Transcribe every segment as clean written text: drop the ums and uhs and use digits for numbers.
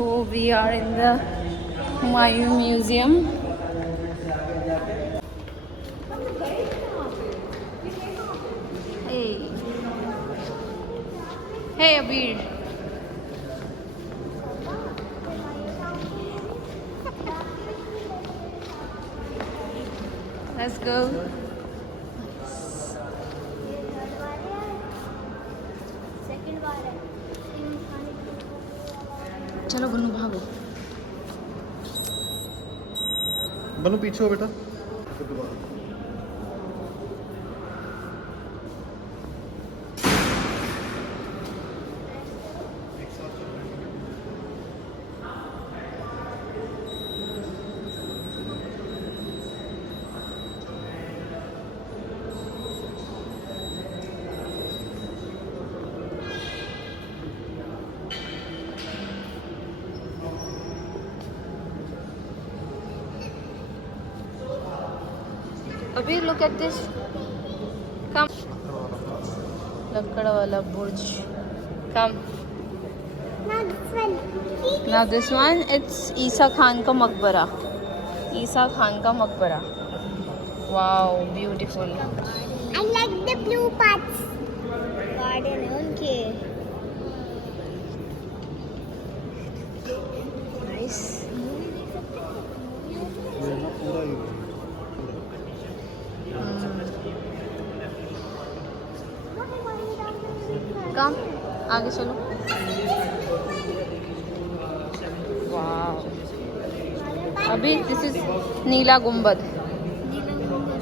So we are in the Humayun Museum. Hey, hey Abir. Let's go. चलो बनू भागो. बनू पीछे हो बेटा. Abir, look at this. Come. लक्कड़ वाला बुर्ज. Come. Now this one, it's ईसा खान का मकबरा. ईसा खान का मकबरा. Wow, beautiful. I like the blue parts. Garden है उनके. Nice. Come, आगे चलो. Wow. अभी this is नीला गुम्बद.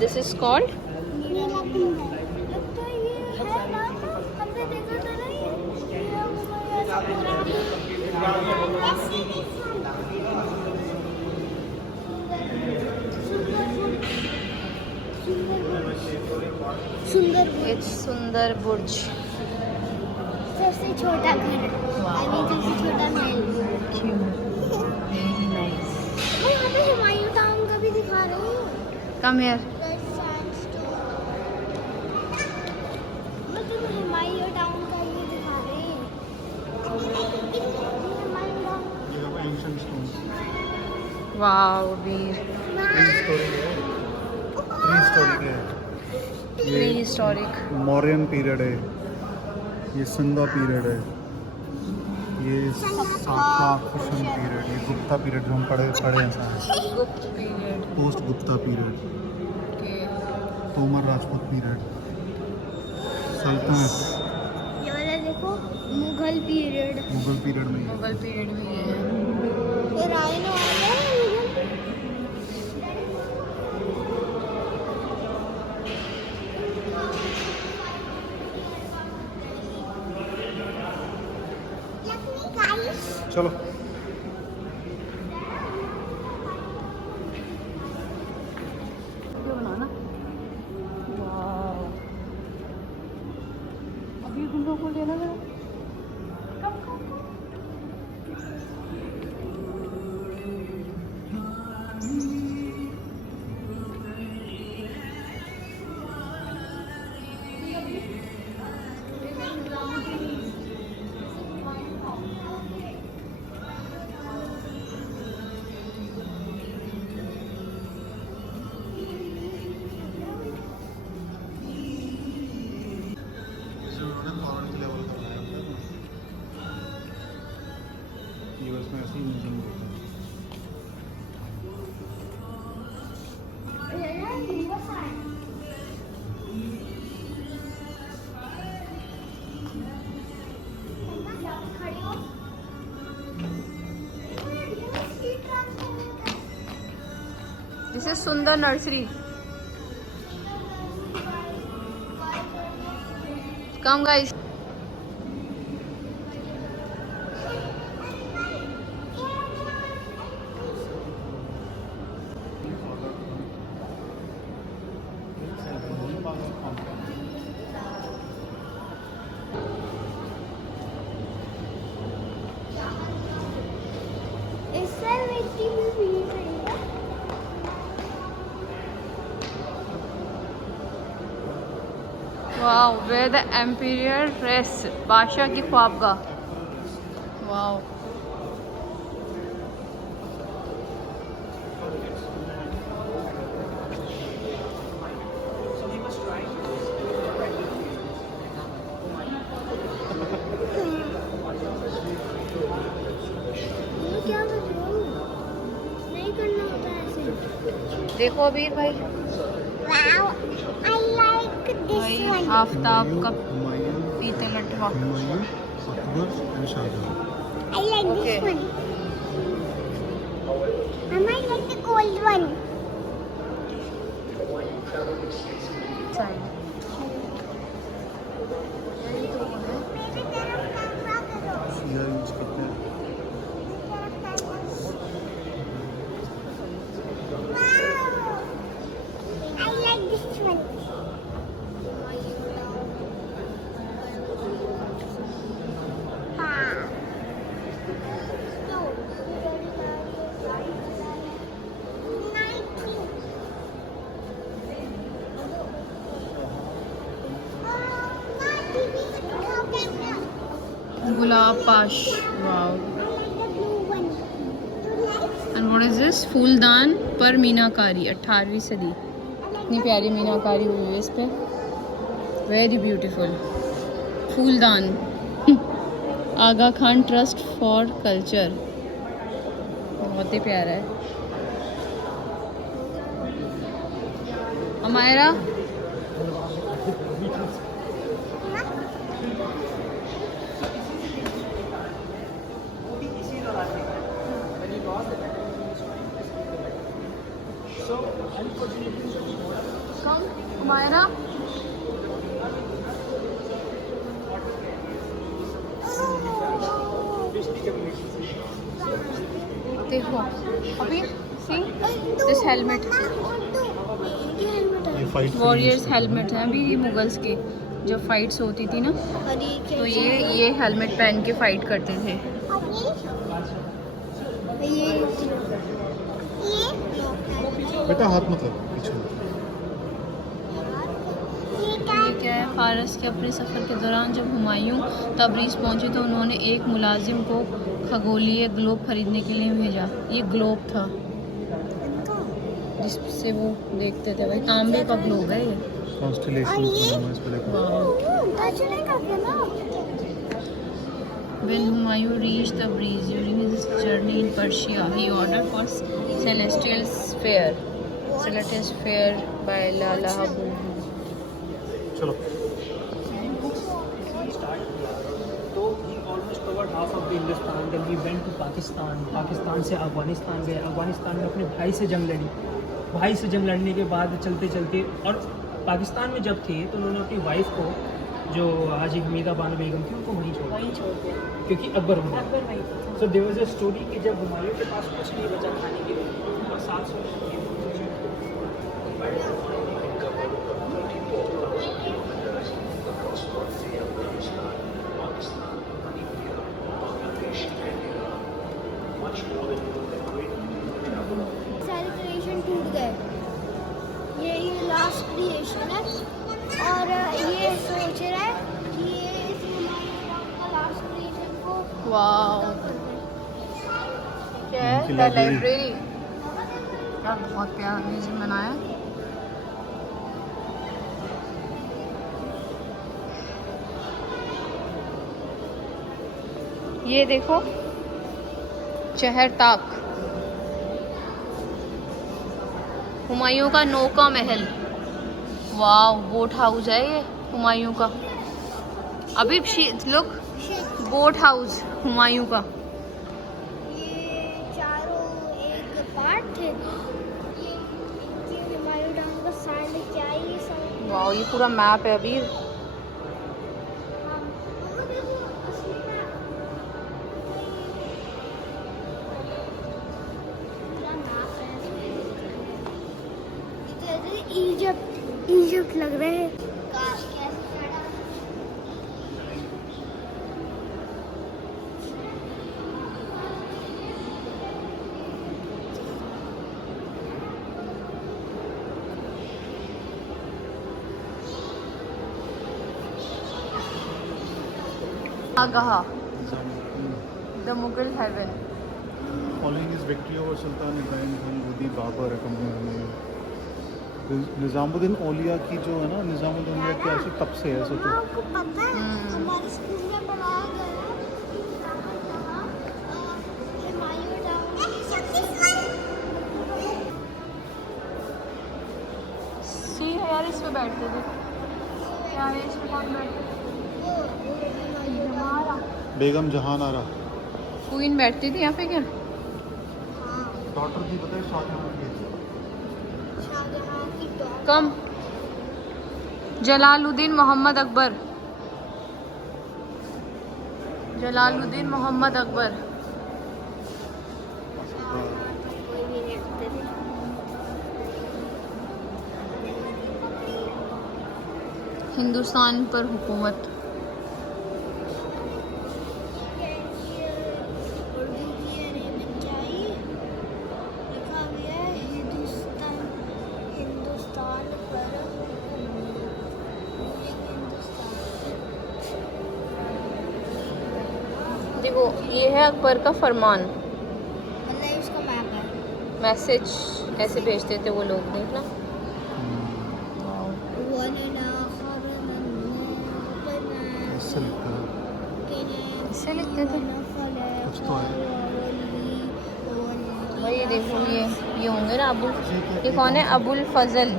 This is called. नीला गुम्बद. लगता है ये है ना? हमने देखा था ना ये सुंदर. It's सुंदर बुर्ज. सबसे छोटा घर. अभी सबसे छोटा महल. Very nice. वो यहाँ पे हुमायूं टाउन का भी दिखा रहे हैं. Come here. मतलब हुमायूं टाउन का ये दिखा रहे हैं. Humayun town. Wow, Veer. Prehistoric. Mauryan period है. ये सिंधा पीरियड है. ये सातवाहन पीरियड. ये गुप्ता पीरियड जो हम पढ़े हैं सारे. Gupt period. Post Gupta period. Okay. Tomar Rajput period. सल्तनत. ये वाला देखो मुगल पीरियड. मुगल पीरियड में मुगल पीरियड में ये है. ये रायनो वाला है मुगल. चलो. बनाना. Wow. अभी तुम लोग को लेना जरा. This is Sundar Nursery. Come guys. Wow, where the emperor rests. बादशाह की ख्वाबगाह. Wow. देखो अबीर भाई, Wow, I like this भाई one. आफ्ताब का हुमायूं, पीतल लटवा। हुमायूं, अकबर और Shahjahan. I like Okay. this one. I might like the gold one. Baby, तेरा कैमरा करो. शिया यूज करते हैं। Wow. I like this one. Ah. No. Nike. गुलाब पाश, wow. I like the blue one. And what is this? फूलदान पर मीनाकारी, 18वीं सदी। इतनी प्यारी मीनाकारी हुई है इस पे, वेरी ब्यूटीफुल। फूलदान आगा खान ट्रस्ट फॉर कल्चर, बहुत ही प्यारा है। अमायरा, कम अमायरा, देखो अभी सी दिस हेलमेट, ये फाइट वॉरियर्स हेलमेट हैं अभी मुगल्स के, जब फाइट्स होती थी ना तो ये हेलमेट पहन के फाइट करते थे। बेटा हाथ मत लगा पीछे। ये क्या है? फारस के अपने सफ़र के दौरान जब हुमायूं तबरीज़ पहुंचे तो उन्होंने एक मुलाजिम को खगोलीय ग्लोब खरीदने के लिए भेजा। ये ग्लोब था जिससे वो देखते थे, भाई तांबे का ग्लोब है ये। कॉन्स्टेलेशन बनाना इस पे देखो। When Humayun reached Tabriz during his journey in Persia, he ordered for celestial sphere by Lala Habu. चलो तो he almost covered half of the Hindustan. Then he went to Pakistan. Pakistan से अफगानिस्तान गए। अफगानिस्तान में अपने भाई से जंग लड़ी। भाई से जंग लड़ने के बाद चलते चलते, और पाकिस्तान में जब थे तो उन्होंने अपनी वाइफ को, जो हाजी हमीदा बानो बेगम थी, उनको वहीं छोड़ा क्योंकि अकबर हुआ। So there was a story कि जब हुमायूं के पास कुछ नहीं बचा खाने के लिए और 700 सारे क्रिएशन टूट गए। ये लास्ट क्रिएशन है और ये सोच रहा है कि ये इस लास्ट क्रिएशन को वाओ, क्या है? उनकी द library। लाइब्रेरी। यार बहुत प्यारा म्यूजियम बनाया है। ये देखो चहर ताक, हुमायूं का नौका महल। वाओ, बोट हाउस है ये हुमायूं का। अभी लुक, बोट हाउस हुमायूं का। ये चारों एक पार्ट थे। ये हुमायूं डांग का सैंड क्या है ये सब? वाओ, ये पूरा मैप है अभी। इजिप्ट लग रहे हैं। आगाह, the Mughal heaven. Following his victory over Sultan Ibrahim Khan Lodi Babur Nizamuddin Auliya की जो है ना, निज़ामुद्दीन औलिया की ऐसी तब से है, सोचो। आपको पता है हमारे स्कूल में पढ़ाया गया है हुमायूं डांग। तो बैठते थे। क्या है इसमें, कौन बैठते थे? हमारा बेगम जहान आरा क्वीन बैठती थी यहाँ पे क्या? डॉटर थी, पता है शाहजहां की। शाहजहां की daughter। कम। जलालुद्दीन मोहम्मद अकबर, जलालुद्दीन मोहम्मद अकबर। कोई भी नहीं रखते थे। हिंदुस्तान पर हुकूमत। उर्दू की अरेबिक चाहिए लिखा गया है हिंदुस्तान, हिंदुस्तान पर हिंदुस्तान। देखो ये है अकबर का फरमान। मतलब इसका मैप है। मैसेज ऐसे भेजते थे वो लोग, देखना। इससे लिखता है, इससे लिखते थे कुछ तो है। भाई ये देखो, ये होंगे ना अबुल, ये कौन है? अबुल फजल,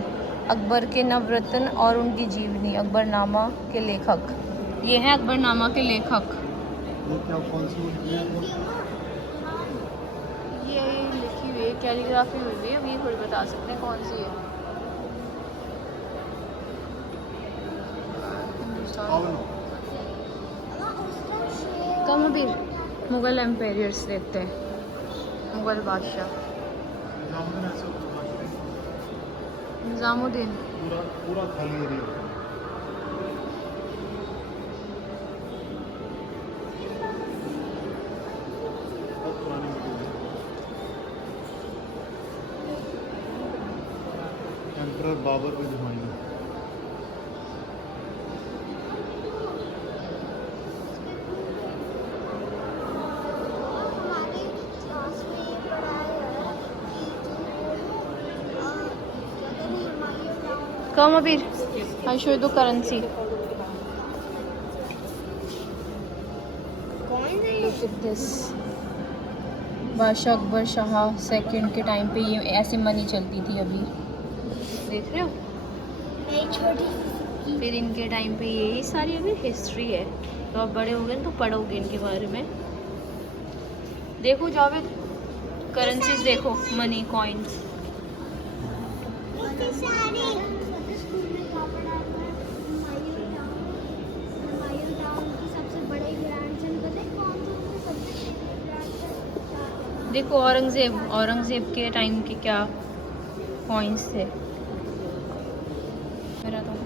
अकबर के नवरत्न और उनकी जीवनी, अकबरनामा के लेखक। ये है अकबरनामा के लेखक। ये क्या, कौन सी लिखी है? ये लिखी हुई है, कैलीग्राफी हुई हुई है, अब ये थोड़ी बता सकते हैं कौन सी है। हिंदुस्तान कम भी। मुगल एम्पायर्स देखते हैं, मुगल बादशाह। निज़ामुद्दीन, पूरा पूरा खाली एरिया। बहुत पुरानी वीडियो है। एम्परर बाबर के ज़माने में। हमारी क्लास में ये पढ़ाया है कि अगर हुमायूं टाउन कम अबीर, आई शो द करेंसी। कौन है Look at this। बादशाह अकबर शाह सेकंड के टाइम पे ये ऐसे मनी चलती थी, अभी देख रहे हो। ये छोटी फिर इनके टाइम पे यही सारी अभी हिस्ट्री है, तो आप बड़े हो गए तो पढ़ोगे इनके बारे में। देखो जावेद, करेंसीज देखो, मनी, कॉइन्स। सारी स्कूल में क्या पढ़ा है? हुमायूं टाउन की सबसे बड़े ग्रैंडसन पता है कौन सा? सबसे बड़े ग्रैंडसन देखो औरंगज़ेब, औरंगज़ेब के टाइम के क्या कॉइन्स थे। मेरा तो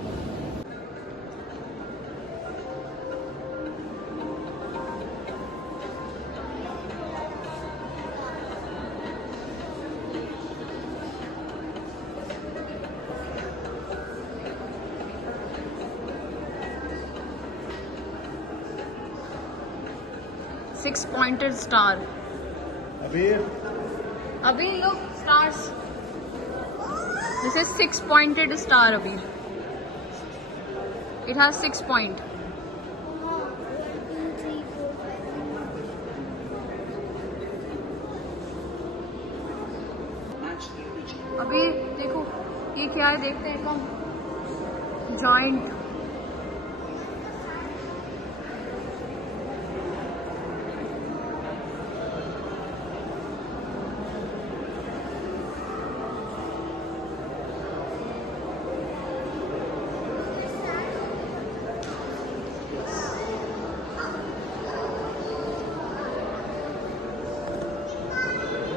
6-pointed star। अभी look stars, this is 6-pointed star अभी, it has 6 point। अभी देखो ये क्या है, देखते हैं कम। जॉइंट,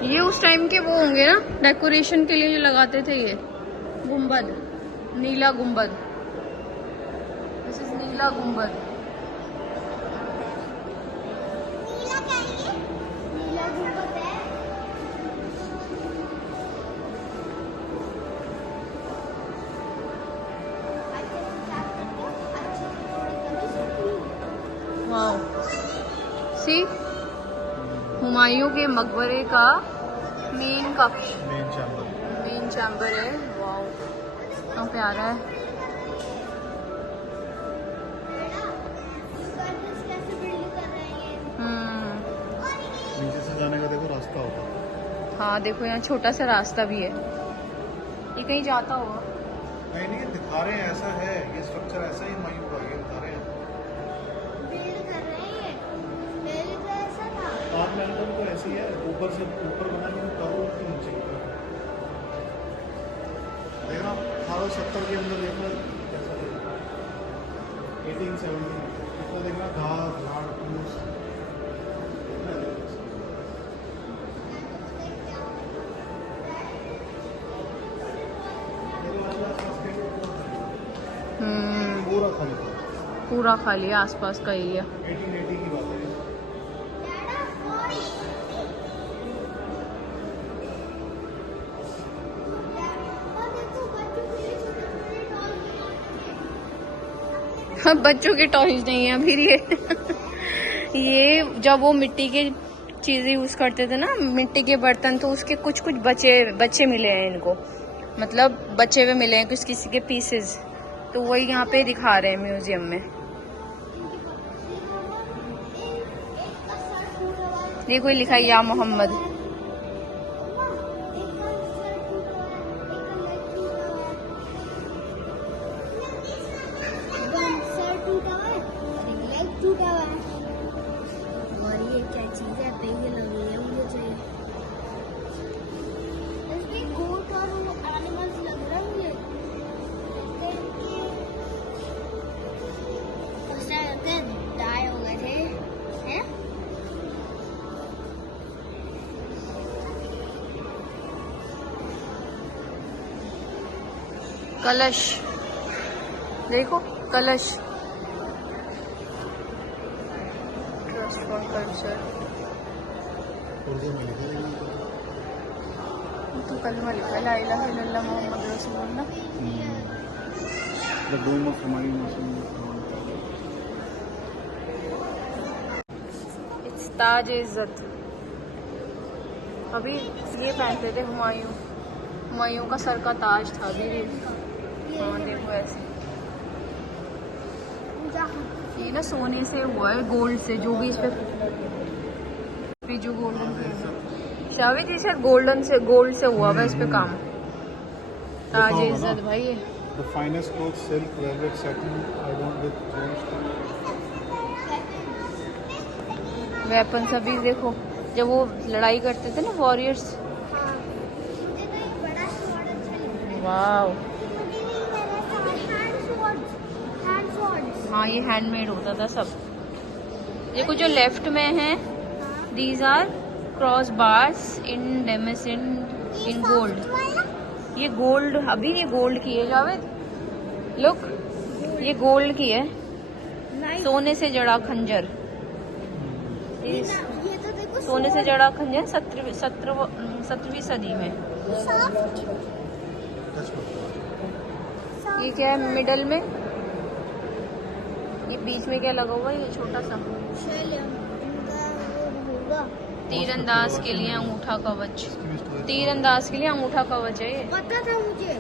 ये उस टाइम के वो होंगे ना, डेकोरेशन के लिए जो लगाते थे। ये गुंबद, नीला गुंबद, दिस इज नीला गुंबद। नीला क्या है ये? नीला गुंबद है। वाओ, सी हुमायूं के मकबरे का मेन कक्ष, मेन चैम्बर है। वाओ कितना प्यारा है। कैसे बिल्डिंग कर रहे हैं ये? नीचे से जाने का देखो रास्ता होगा। हाँ देखो यहाँ छोटा सा रास्ता भी है, ये कहीं जाता होगा। नहीं नहीं, दिखा रहे हैं ऐसा है, ये स्ट्रक्चर ऐसा ही हुमायूं का, ये बता रहे हैं। बिल्ड कर रहे हैं ये। पहले तो ऐसा था। ताजमहल का भी तो ऐसी है, ऊपर से ऊपर बना लेकिन टॉवर की नीचे की तरफ। देखना 1870 के अंदर देखना कैसा देखना, 1870 कितना देखना, घास झाड़ फूस पूरा खाली था। पूरा खाली है आसपास का एरिया। 1880 की बात है। हाँ, बच्चों के टॉयज नहीं है फिर ये जब वो मिट्टी के चीजें यूज करते थे ना, मिट्टी के बर्तन, तो उसके कुछ कुछ बच्चे मिले हैं इनको, मतलब बचे हुए मिले हैं किसी के पीसेस, तो वही यहाँ पे दिखा रहे हैं म्यूजियम में। ये कोई लिखा है या मोहम्मद। और ये क्या चीज है, पैसे लग रही है मुझे। इसमें गोट और एनिमल्स लग रहे हैं मुझे। डाई हो गए थे, हैं? कलश देखो, कलश। ट्रस्ट फॉर कल्चर, उर्दू में लिखा है तो कलमा लिखा है, ला इलाहा इल्लल्लाह मोहम्मद रसूलुल्लाह। The dome of Humayun. It's ताज इज्जत। अभी ये पहनते थे हुमायूं का सर का ताज था अभी भी। हाँ देखो ऐसे, ये ना सोने से हुआ है, गोल्ड से, जो भी इस पे जो गोल्डन शायद जी शायद गोल्ड से हुआ है इस पे काम। ताज इज्जत भाई ये। The finest clothes, silk, velvet, satin, adorned with gems. Weapon सभी देखो, जब वो लड़ाई करते थे ना वॉरियर्स। वाव, हाँ ये हैंडमेड होता था सब। देखो जो लेफ्ट में है, these are cross bars in damascene in gold. ये गोल्ड, अभी ये गोल्ड की है जावेद, लुक ये गोल्ड की है, सोने से जड़ा खंजर। ये तो देखो, सोने से जड़ा खंजर 17वीं सदी में। ये क्या है मिडल में, ये बीच में क्या लगा हुआ है, ये छोटा सा तीरंदाज के लिए अंगूठा कवच। तीरंदाज के लिए अंगूठा कवच है ये। पता था मुझे।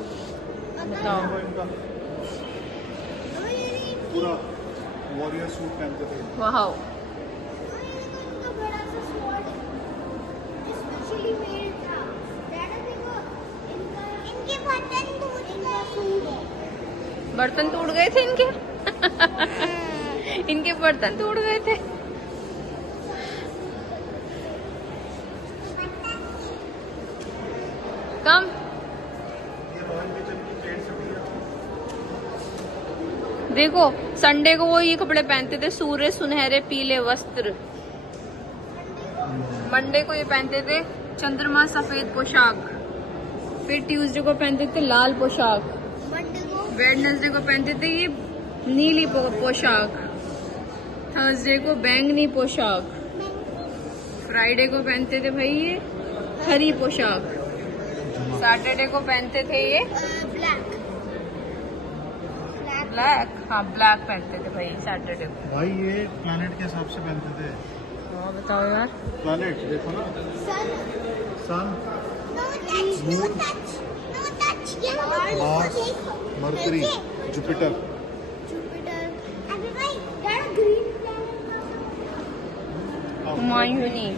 बताओ, पूरा वॉरियर सूट पहनते थे। वाह, बड़ा सा स्वॉर्ड स्पेशली मेड था। डैडा देखो, इनके बर्तन टूट गए थे इनके इनके बर्तन टूट गए थे। कम देखो, संडे को वो ये कपड़े पहनते थे, सूर्य सुनहरे पीले वस्त्र। मंडे को ये पहनते थे चंद्रमा सफेद पोशाक। फिर ट्यूसडे को पहनते थे लाल पोशाक। वेडनेसडे को पहनते थे ये नीली पोशाक। थर्सडे को बैंगनी पोशाक। फ्राइडे को पहनते थे भाई ये हरी पोशाक। सैटरडे को पहनते थे ये ब्लैक। हाँ ब्लैक पहनते थे भाई सैटरडे को। भाई ये प्लैनेट के हिसाब से पहनते थे। हाँ बताओ यार, प्लैनेट देखो ना, सन, मून, मार्स, मर्करी, जुपिटर। हुमायूनी।